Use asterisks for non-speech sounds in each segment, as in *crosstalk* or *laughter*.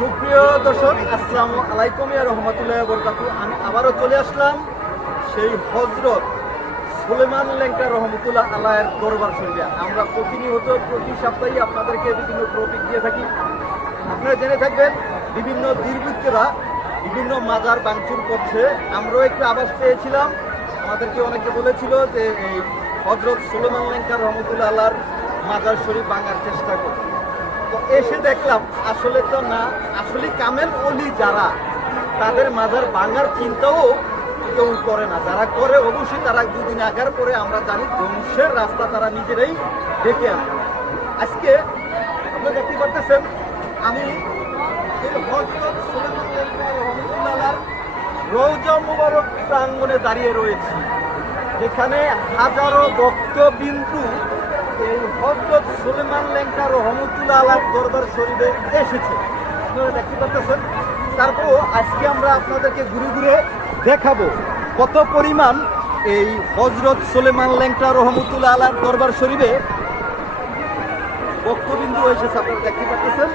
সুপ্রিয় দর্শক, আসসালামু আলাইকুম রহমতুল্লাহ বরকাতু আমি আবারও চলে আসলাম সেই হজরত সুলেমান লেঙ্কা রহমতুল্লাহ আলায়ের দরবার শরীফে। আমরা প্রতিনিয়ত, প্রতি সপ্তাহে আপনাদেরকে বিভিন্ন টপিক দিয়ে থাকি। আপনারা জেনে থাকবেন, বিভিন্ন দুর্বৃত্তরা বিভিন্ন মাজার ভাঙচুর করছে। আমরাও একটু আবাস পেয়েছিলাম। আমাদেরকে অনেকে বলেছিল যে এই হজরত সুলেমান লেঙ্কা রহমতুল্লাহ আল্লাহর মাজার শরীফ ভাঙার চেষ্টা করছে। তো এসে দেখলাম, আসলে তো না, আসলে কামেল অলি যারা, তাদের মাজার ভাঙার চিন্তাও কেউ করে না। যারা করে, অবশ্যই তারা দুদিন আগার পরে আমরা জানি, ধ্বংসের রাস্তা তারা নিজেরাই ডেকে আনে। আজকে আপনারা দেখতে পারতেছেন, আমি লেঙ্কা মুবারক প্রাঙ্গণে দাঁড়িয়ে রয়েছি, যেখানে হাজারো ভক্তবিন্দু এই হজরত সুলেমান লেঙ্কা রহমতুল্লাহ আলার দরবার শরীফে এসেছে। আপনারা দেখতে পাচ্ছেন? তারপর আজকে আমরা আপনাদেরকে ঘুরে ঘুরে দেখাবো কত পরিমাণ এই হজরত সুলেমান লেঙ্কা রহমতুল্লাহ আলার দরবার শরীফে ভক্তবিন্দু এসেছে, আপনারা দেখতে পাচ্ছেন?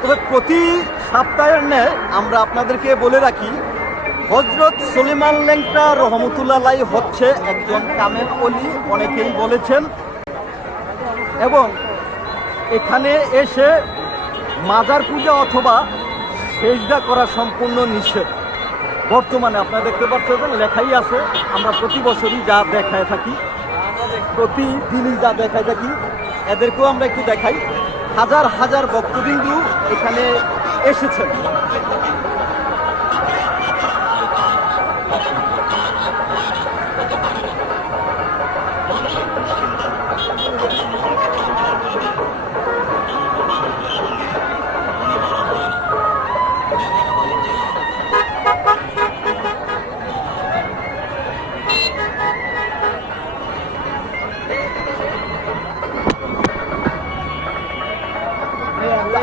তবে প্রতি সপ্তাহের ন্যায় আমরা আপনাদেরকে বলে রাখি হজরত সলিমান লেংটা রহমতুল্লাহ হচ্ছে একজন কামের অলি, অনেকেই বলেছেন। এবং এখানে এসে মাজার পূজা অথবা সেজদা করা সম্পূর্ণ নিষেধ। বর্তমানে আপনারা দেখতে পাচ্ছেন, লেখাই আছে, আমরা প্রতি বছরই যা দেখায় থাকি প্রতিদিনই যা দেখায় থাকি, এদেরকেও আমরা একটু দেখাই। হাজার হাজার ভক্তবিন্দু এখানে এসেছেন।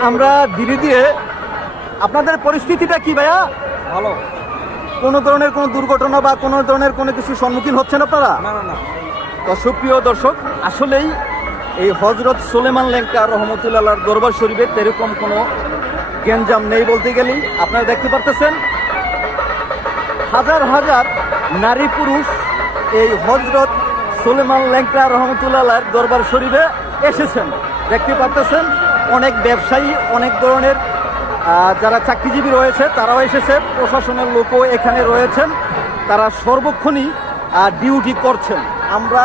আমরা ধীরে ধীরে আপনাদের পরিস্থিতিটা কি ভাইয়া? ভালো। কোনো ধরনের কোনো দুর্ঘটনা বা কোনো ধরনের কোনো কিছু সম্মুখীন হচ্ছেন আপনারা? তো সুপ্রিয় দর্শক আসলেই এই হজরত সুলেমান লেঙ্কা রহমতুল্লাহ দরবার শরীফে এরকম কোনো গ্যাঞ্জাম নেই বলতে গেলেই। আপনারা দেখতে পারতেছেন হাজার হাজার নারী পুরুষ এই হজরত সুলেমান লেঙ্কা রহমতুল্লাহ দরবার শরীফে এসেছেন। দেখতে পারতেছেন অনেক ব্যবসায়ী, অনেক ধরনের যারা চাকরিজীবী রয়েছে, তারাও এসেছে। প্রশাসনের লোকও এখানে রয়েছেন। তারা সর্বক্ষণই ডিউটি করছেন। আমরা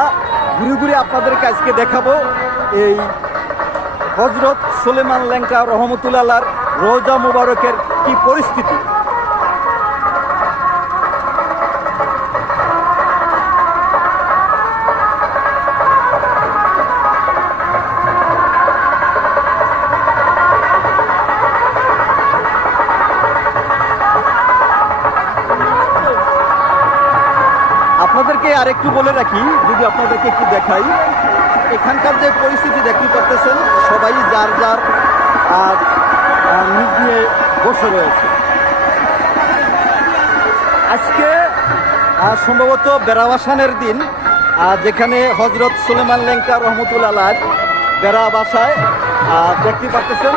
ঘুরে ঘুরে আপনাদেরকে আজকে দেখাবো এই হজরত সুলেমান লেঙ্কা রহমতুল্লাহ রোজা মুবারকের কি পরিস্থিতি। আরেকটু বলে রাখি যদি আপনাদেরকে একটু দেখাই এখানকার যে পরিস্থিতি দেখতে পারতেছেন সবাই যার যার আর নিজ নিয়ে বসে রয়েছে। আজকে সম্ভবত বেড়াবাসানের দিন যেখানে হজরত সুলেমান লেঙ্কা রহমতুল্লাহ বেড়া বাসায় আহ, দেখতে পারতেছেন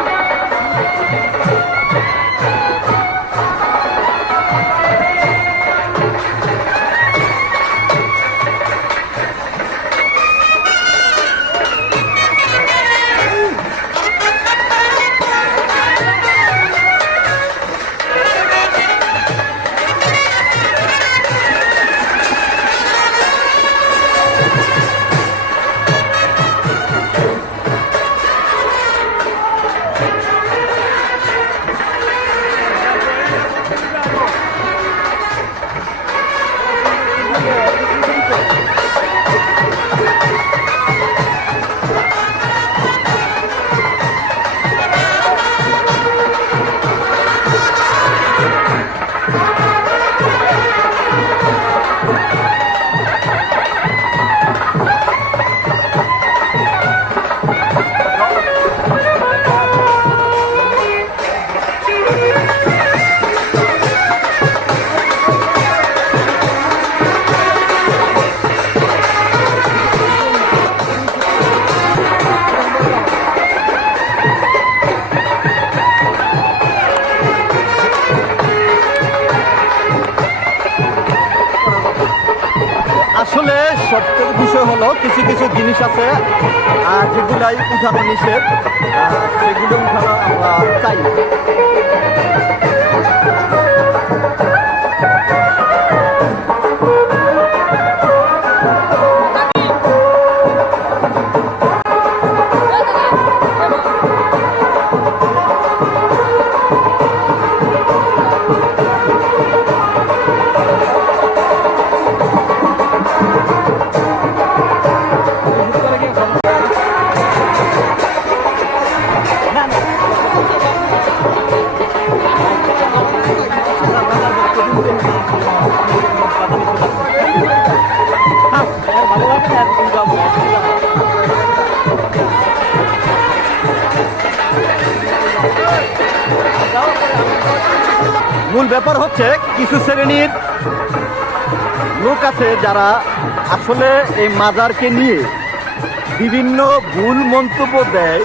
বিষয় হলো কিছু কিছু জিনিস আছে যেগুলাই উঠানো নিষেধ সেগুলো উঠানো আমরা চাই। না। মূল ব্যাপার হচ্ছে কিছু শ্রেণির লোক আছে যারা আসলে এই মাজারকে নিয়ে বিভিন্ন ভুল মন্তব্য দেয়,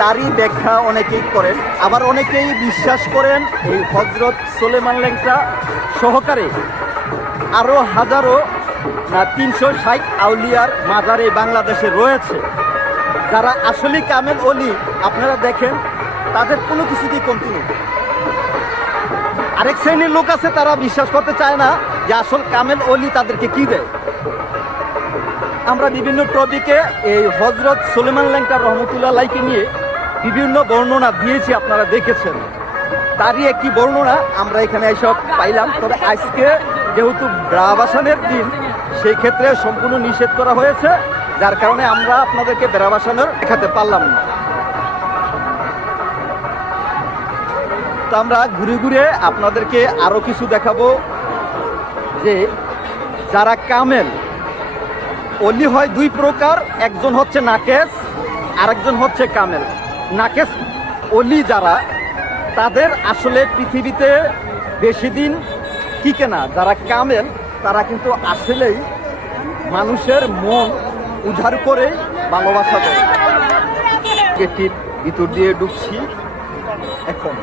তারই ব্যাখ্যা অনেকেই করেন আবার অনেকেই বিশ্বাস করেন এই হজরত সোলেমান লেংটা সহকারে আরও হাজারো তিনশো ষাট আউলিয়ার মাজার এই বাংলাদেশে রয়েছে যারা আসলে কামেল অলি, আপনারা দেখেন, তাদের কোনো কিছুতেই কমতি নেই আরেক শ্রেণির লোক আছে, তারা বিশ্বাস করতে চায় না যে আসল কামেল অলি তাদেরকে কি দেয়। আমরা বিভিন্ন টপিকে এই হজরত সুলেমান ল্যাংটা রহমতুল্লাহ লাইকে নিয়ে বিভিন্ন বর্ণনা দিয়েছি, আপনারা দেখেছেন। তারই একটি বর্ণনা আমরা এখানে এসব পাইলাম। তবে আজকে যেহেতু ব্রাবাসানের দিন সেই ক্ষেত্রে সম্পূর্ণ নিষেধ করা হয়েছে, যার কারণে আমরা আপনাদেরকে বেড়াবাসানের দেখাতে পারলাম না। আমরা ঘুরে ঘুরে আপনাদেরকে আরও কিছু দেখাবো যে যারা কামেল অলি হয় দুই প্রকার, একজন হচ্ছে নাকেস আরেকজন হচ্ছে কামেল নাকেস অলি যারা, তাদের আসলে পৃথিবীতে বেশি দিন টিকে না। যারা কামেল তারা কিন্তু আসলেই মানুষের মন উজাড় করে ভালোবাসা দেয়। গেটটির ভিতর দিয়ে ঢুকছি। এখন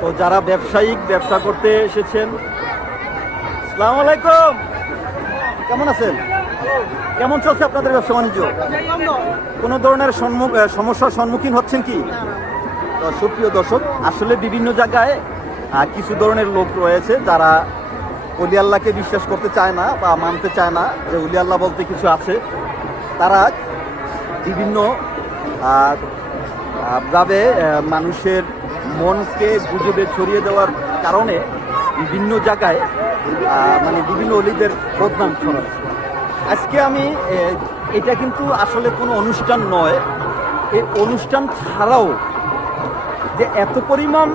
তো যারা ব্যবসায়িক ব্যবসা করতে এসেছেন, সালাম আলাইকুম। কেমন আছেন? কেমন চলছে আপনাদের ব্যবসা বাণিজ্য? কোনো ধরনের সমস্যার সম্মুখীন হচ্ছেন কি? সুপ্রিয় দর্শক, আসলে বিভিন্ন জায়গায় কিছু ধরনের লোক রয়েছে যারা অলি আল্লাহকে বিশ্বাস করতে চায় না বা মানতে চায় না, যে অলি আল্লাহ বলতে কিছু আছে। তারা বিভিন্ন ভাবে মানুষের মনকে গুজবে ছড়িয়ে দেওয়ার কারণে বিভিন্ন জায়গায় মানে বিভিন্ন অলিদের বদনাম ছড়াচ্ছে আজকে আমি এটা কিন্তু আসলে কোনো অনুষ্ঠান নয়। এই অনুষ্ঠান ছাড়াও যে এত পরিমাণ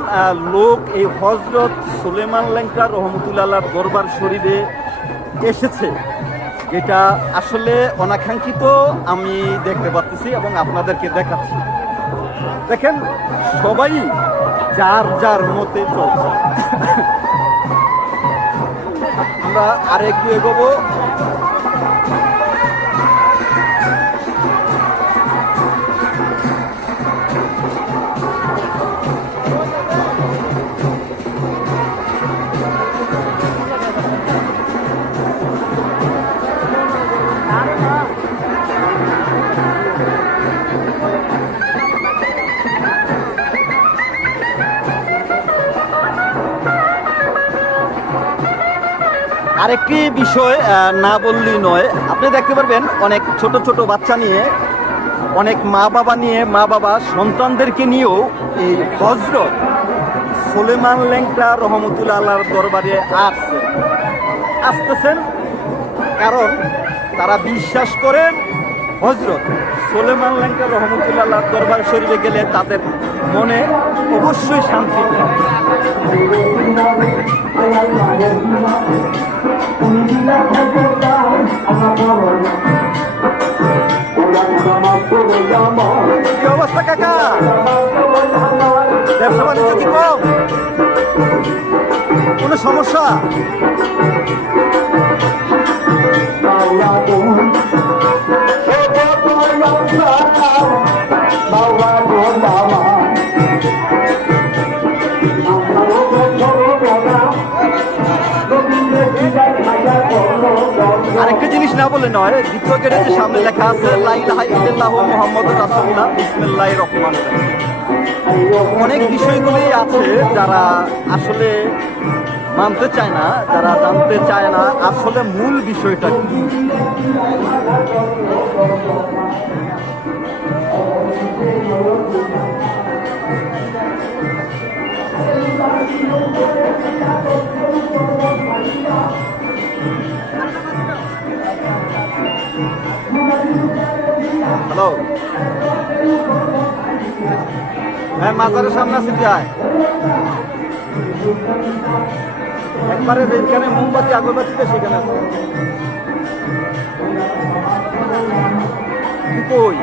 লোক এই হজরত সুলেমান লেঙ্কা রহমতুল্লাহ দরবার শরীরে এসেছে যেটা আসলে অনাকাঙ্ক্ষিত আমি দেখতে পাচ্ছি এবং আপনাদেরকে দেখাচ্ছি। দেখেন, সবাই যার যার মতে চলছে। *laughs* আমরা আরেকটু এগোবো। আরেকটি বিষয় না বললেই নয়। আপনি দেখতে পারবেন, অনেক ছোট ছোট বাচ্চা নিয়ে, অনেক মা বাবা নিয়ে মা বাবা সন্তানদেরকে নিয়েও এই হজরত সুলেমান লেংটা রহমতুল্লাহ আল্লাহর দরবারে আসছে। আসতেছেন কারণ তারা বিশ্বাস করেন হজরত। সোলেমান লেঙ্কা রহমতুল্লাহ দরবার শরীফে গেলে তাদের মনে অবশ্যই শান্তি অবস্থা কাকা? কম? কোনো সমস্যা? আরেকটা জিনিস না বলে নয়, দ্বিতীয় গেটে যে সামনে লেখা আছে লাইলাহা ইল্লাল্লাহ মোহাম্মদ রাসূলুল্লাহ, বিসমিল্লাহির রহমানির রহিম। অনেক বিষয়গুলি আছে যারা আসলে মানতে চায় না, যারা জানতে চায় না, আসলে মূল বিষয়টা কি? হ্যালো হ্যাঁ মাজারের সামনে আছে যায় একবারে এখানে মোমবাতি আগরবাতিতে সেখানে আছে কই?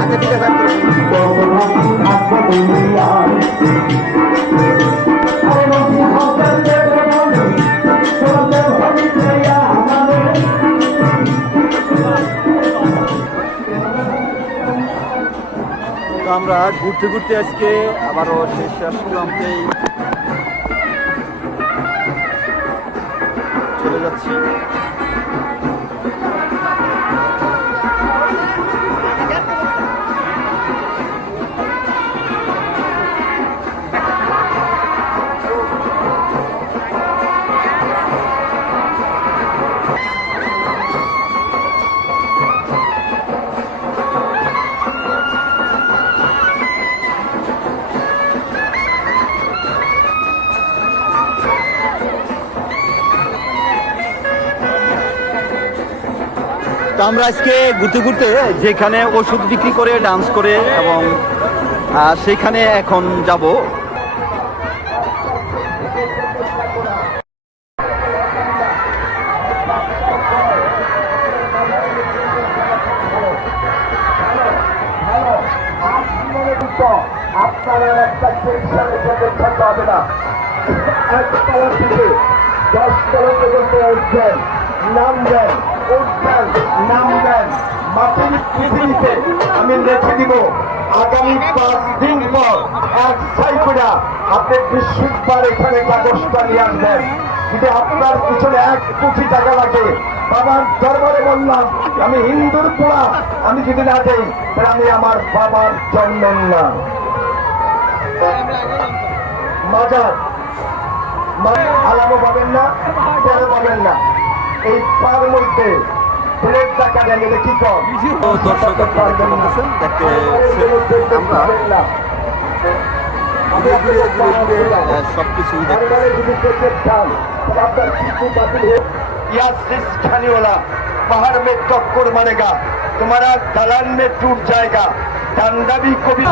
আচ্ছা ঠিক আছে ঘুরতে ঘুরতে আজকে আবারও শেষ আসলামতেই চলে যাচ্ছি। আমরা আজকে ঘুরতে ঘুরতে যেখানে ওষুধ বিক্রি করে ডান্স করে এবং সেখানে এখন যাব। আপনারা একটা না। পর্যন্ত উঠবেন নামবেন। উঠবেন নামবেন পৃথিবীতে আমি দিব। আগামী পাঁচ দিন পর এক বৃহস্পতিবার এখানে কাগজটা নিয়ে আসবেন যদি আপনার পিছনে এক কোটি টাকা লাগে, বাবার দরবারে বললাম, আমি হিন্দুর পোড়া, আমি যদি না যাই তাহলে আমি আমার বাবার জন্ম না। মাজার আলামও পাবেন না তেরো পাবেন না। এই পার মধ্যে প্লেট টাকা দেন গেলে কি কম তো দর্শক আপনারা দেখতে পাচ্ছেন দেখতে আমরা ঘুরে ঘুরে ঘুরে ঘুরে সব কিছুই দেখতে আপনারা যদি দেখতে চান তাহলে আপনার কিছু বাতিল হয়ে यासिस खाने वाला पहाड़ में टक्कर मारेगा तुम्हारा दलान में टूट जाएगा डंडा भी कभी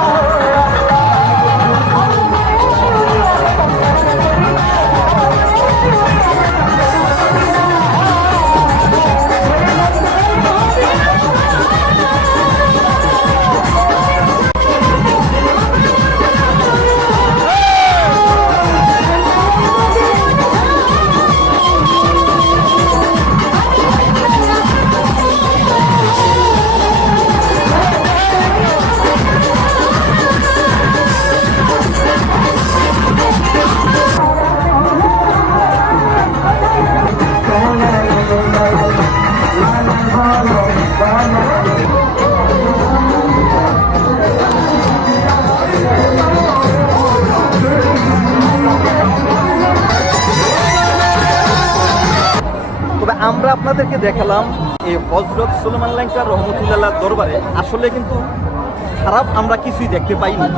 আপনাদেরকে দেখালাম এই হজরত সুলেমান ল্যাংকার রহমতুল্লাহ দরবারে। আসলে কিন্তু খারাপ আমরা কিছুই দেখতে পাইনি।